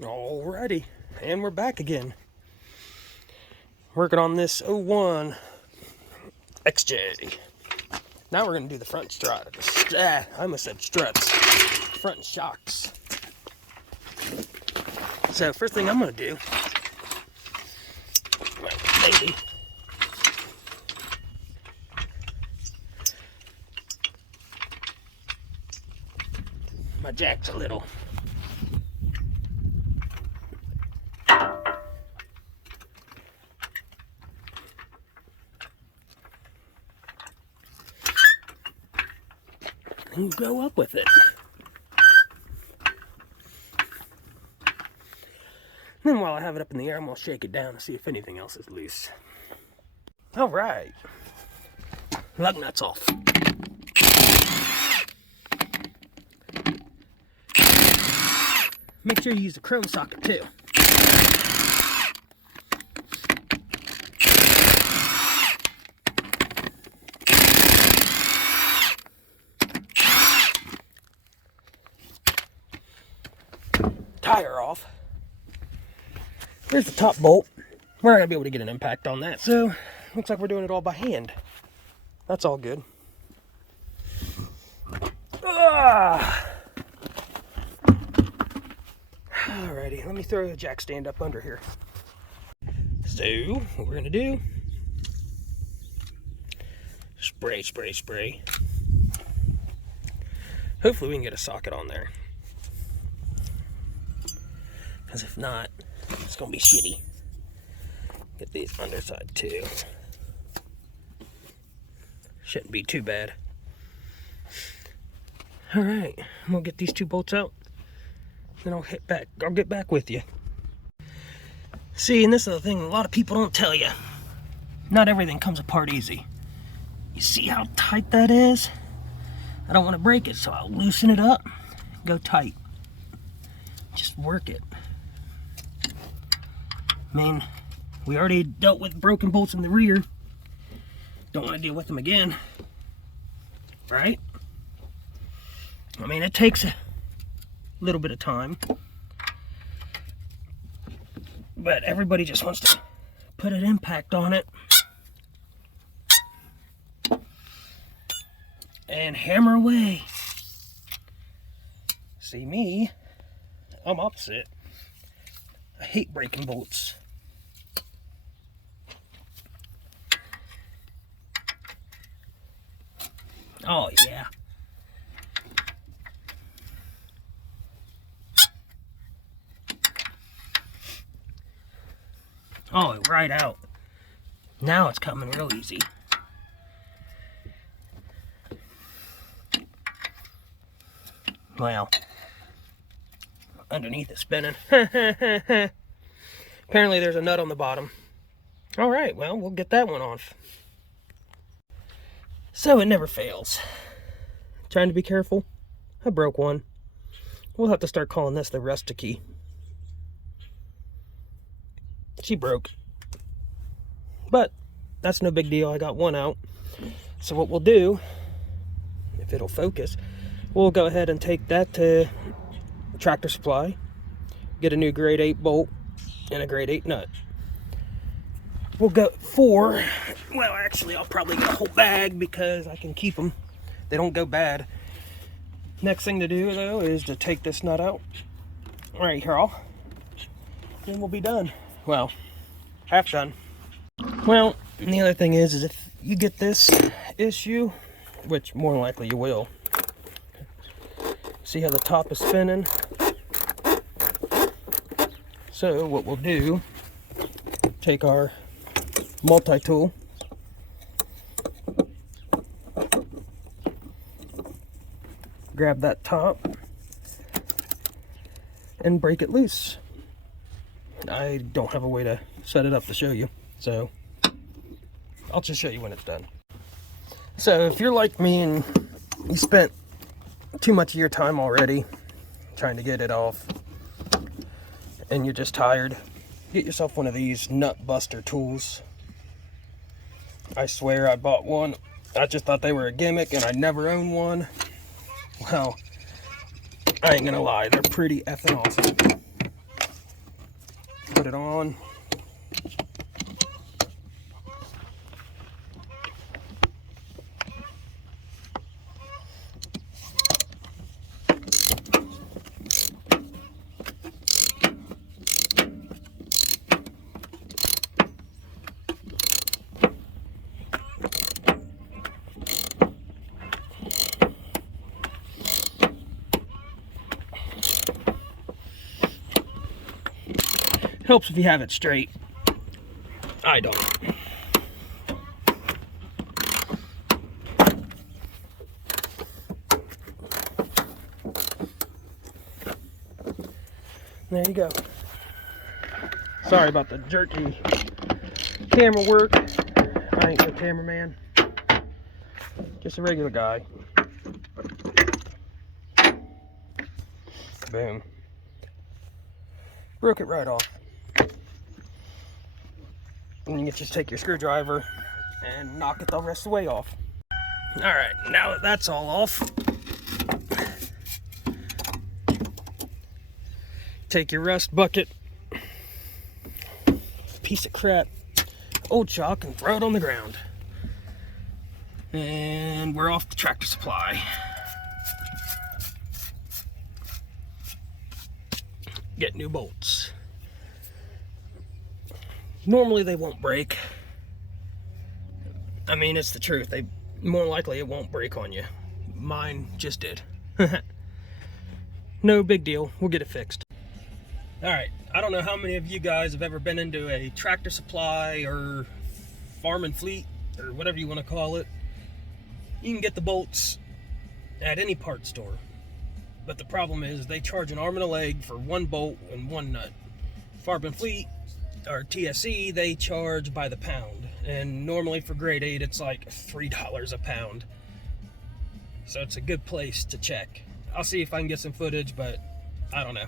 Alrighty, and we're back again. Working on this 01 XJ. Now we're going to do the front struts. I almost said struts. Front shocks. So first thing I'm going to do, maybe, my jack's a little. And go up with it. Then while I have it up in the air, I'm going to shake it down and see if anything else is loose. Alright. Lug nuts off. Make sure you use the chrome socket too. Tire off. Here's the top bolt. We're not going to be able to get an impact on that, so looks like we're doing it all by hand. That's all good. Alrighty, let me throw the jack stand up under here. So, what we're going to do, spray, spray, spray. Hopefully we can get a socket on there. Because if not, it's going to be shitty. Get these underside too. Shouldn't be too bad. Alright, we'll get these two bolts out. Then I'll get back with you. See, and this is the thing a lot of people don't tell you. Not everything comes apart easy. You see how tight that is? I don't want to break it, so I'll loosen it up. Go tight. Just work it. I mean, we already dealt with broken bolts in the rear. Don't want to deal with them again. Right? I mean, it takes a little bit of time. But everybody just wants to put an impact on it. And hammer away. See me, I'm opposite. I hate breaking bolts. Oh yeah. Oh, right out. Now it's coming real easy. Well, underneath it's spinning. Apparently there's a nut on the bottom. Alright, well, we'll get that one off. So it never fails. Trying to be careful. I broke one. We'll have to start calling this the cherokee. She broke. But that's no big deal. I got one out. So what we'll do, if it'll focus, we'll go ahead and take that to Tractor Supply, get a new grade 8 bolt and a grade 8 nut. We'll go for, well, actually I'll probably get a whole bag because I can keep them. They don't go bad. Next thing to do though is to take this nut out right here, then we'll be done. Well, half done. Well, and the other thing is if you get this issue, which more than likely you will, see how the top is spinning? So what we'll do, take our multi-tool, grab that top and break it loose. I don't have a way to set it up to show you, so I'll just show you when it's done. So if you're like me and you spent too much of your time already trying to get it off and you're just tired, get yourself one of these nut buster tools. I swear I bought one. I just thought they were a gimmick and I never owned one. Well, I ain't gonna lie, they're pretty effing awesome. Put it on. Helps if you have it straight. I don't. There you go. Sorry about the jerky camera work. I ain't no cameraman. Just a regular guy. Boom. Broke it right off. And you just take your screwdriver and knock it the rest of the way off. Alright, now that that's all off, take your rust bucket, piece of crap, old chalk, and throw it on the ground. And we're off to Tractor Supply. Get new bolts. Normally they won't break. I mean, it's the truth. More likely it won't break on you. Mine just did. No big deal. We'll get it fixed. Alright, I don't know how many of you guys have ever been into a Tractor Supply or Farm and Fleet or whatever you want to call it. You can get the bolts at any part store. But the problem is they charge an arm and a leg for one bolt and one nut. Farm and Fleet, or TSC, they charge by the pound, and normally for grade 8 it's like $3 a pound, so it's a good place to check. I'll see if I can get some footage, but I don't know.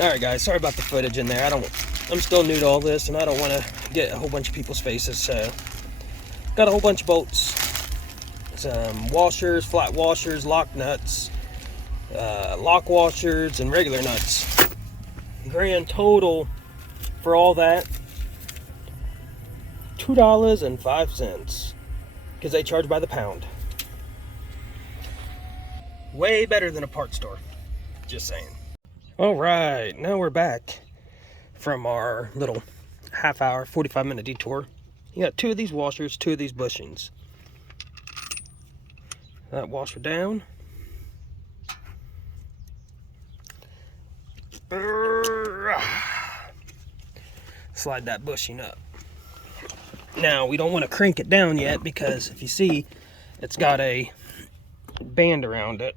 Alright guys, sorry about the footage in there. I'm still new to all this, and I don't want to get a whole bunch of people's faces, so got a whole bunch of bolts, some washers, flat washers, lock nuts, lock washers, and regular nuts. Grand total for all that, $2.05, because they charge by the pound. Way better than a parts store, just saying. All right, now we're back from our little half-hour, 45-minute detour. You got 2 of these washers, 2 of these bushings. That washer down. Slide that bushing up. Now, we don't want to crank it down yet because if you see, it's got a band around it.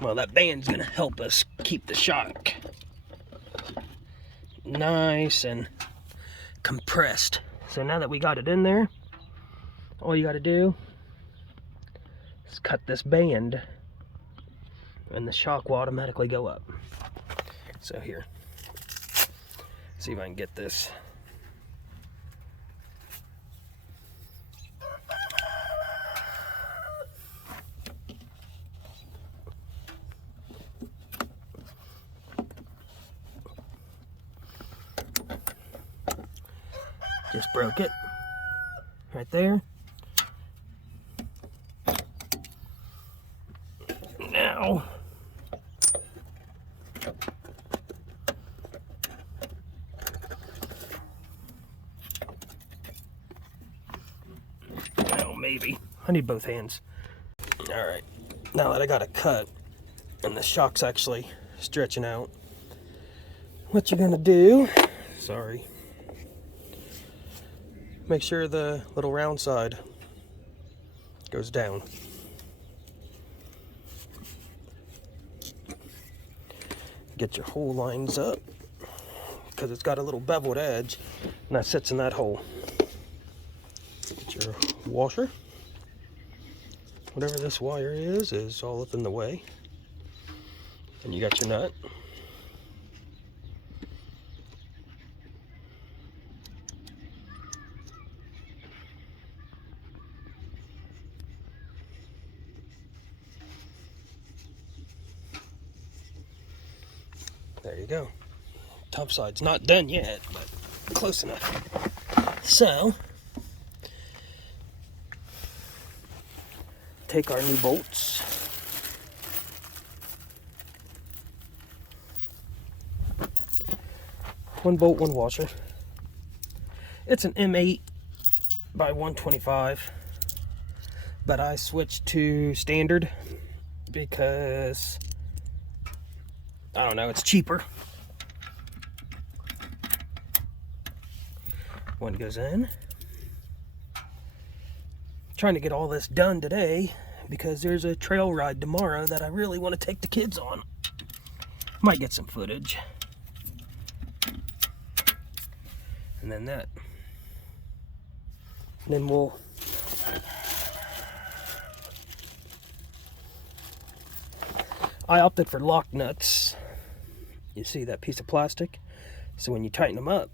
Well, that band's going to help us keep the shock nice and compressed. So now that we got it in there, all you got to do is cut this band and the shock will automatically go up. So here, see if I can get this. Just broke it right there. Now maybe I need both hands. All right, now that I got it cut and the shock's actually stretching out, what you're gonna do, sorry, make sure the little round side goes down. Get your hole lines up because it's got a little beveled edge and that sits in that hole. Get your washer. Whatever this wire is all up in the way. And you got your nut. There you go. Top side's not done yet, but close enough. So, take our new bolts. One bolt, one washer. It's an M8 by 125, but I switched to standard because I don't know, it's cheaper. One goes in. Trying to get all this done today because there's a trail ride tomorrow that I really want to take the kids on. Might get some footage. And then that. And then we'll I opted for lock nuts. You see that piece of plastic? So when you tighten them up,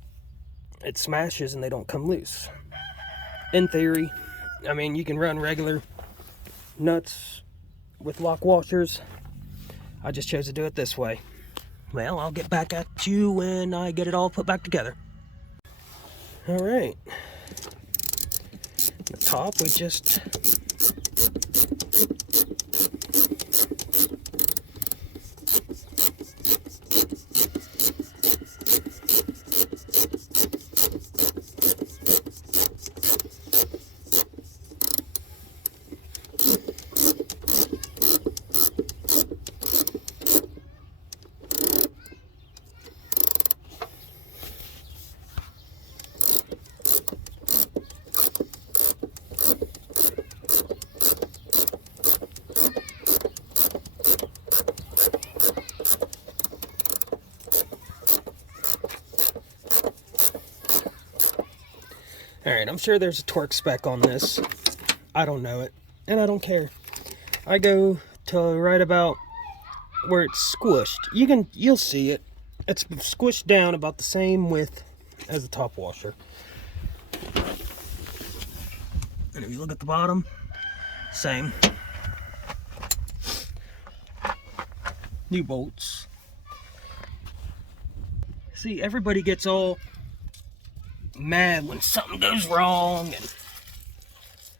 it smashes and they don't come loose. In theory, I mean, you can run regular nuts with lock washers. I just chose to do it this way. Well, I'll get back at you when I get it all put back together. All right. The top, we just Alright, I'm sure there's a torque spec on this. I don't know it, and I don't care. I go to right about where it's squished. You'll see it. It's squished down about the same width as the top washer. And if you look at the bottom, same. New bolts. See, everybody gets all mad when something goes wrong and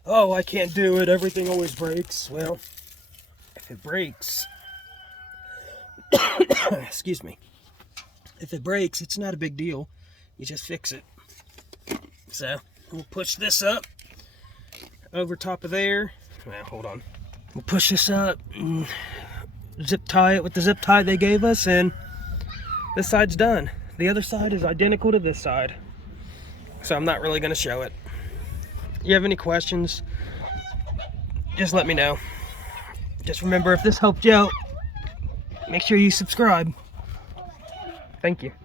oh, I can't do it, everything always breaks. Well, if it breaks, Excuse me. If it breaks, it's not a big deal. You just fix it. So we'll push this up over top of there. Now, hold on. We'll push this up, and zip tie it with the zip tie they gave us, and this side's done. The other side is identical to this side, so I'm not really going to show it. You have any questions, just let me know. Just remember, if this helped you out, make sure you subscribe. Thank you.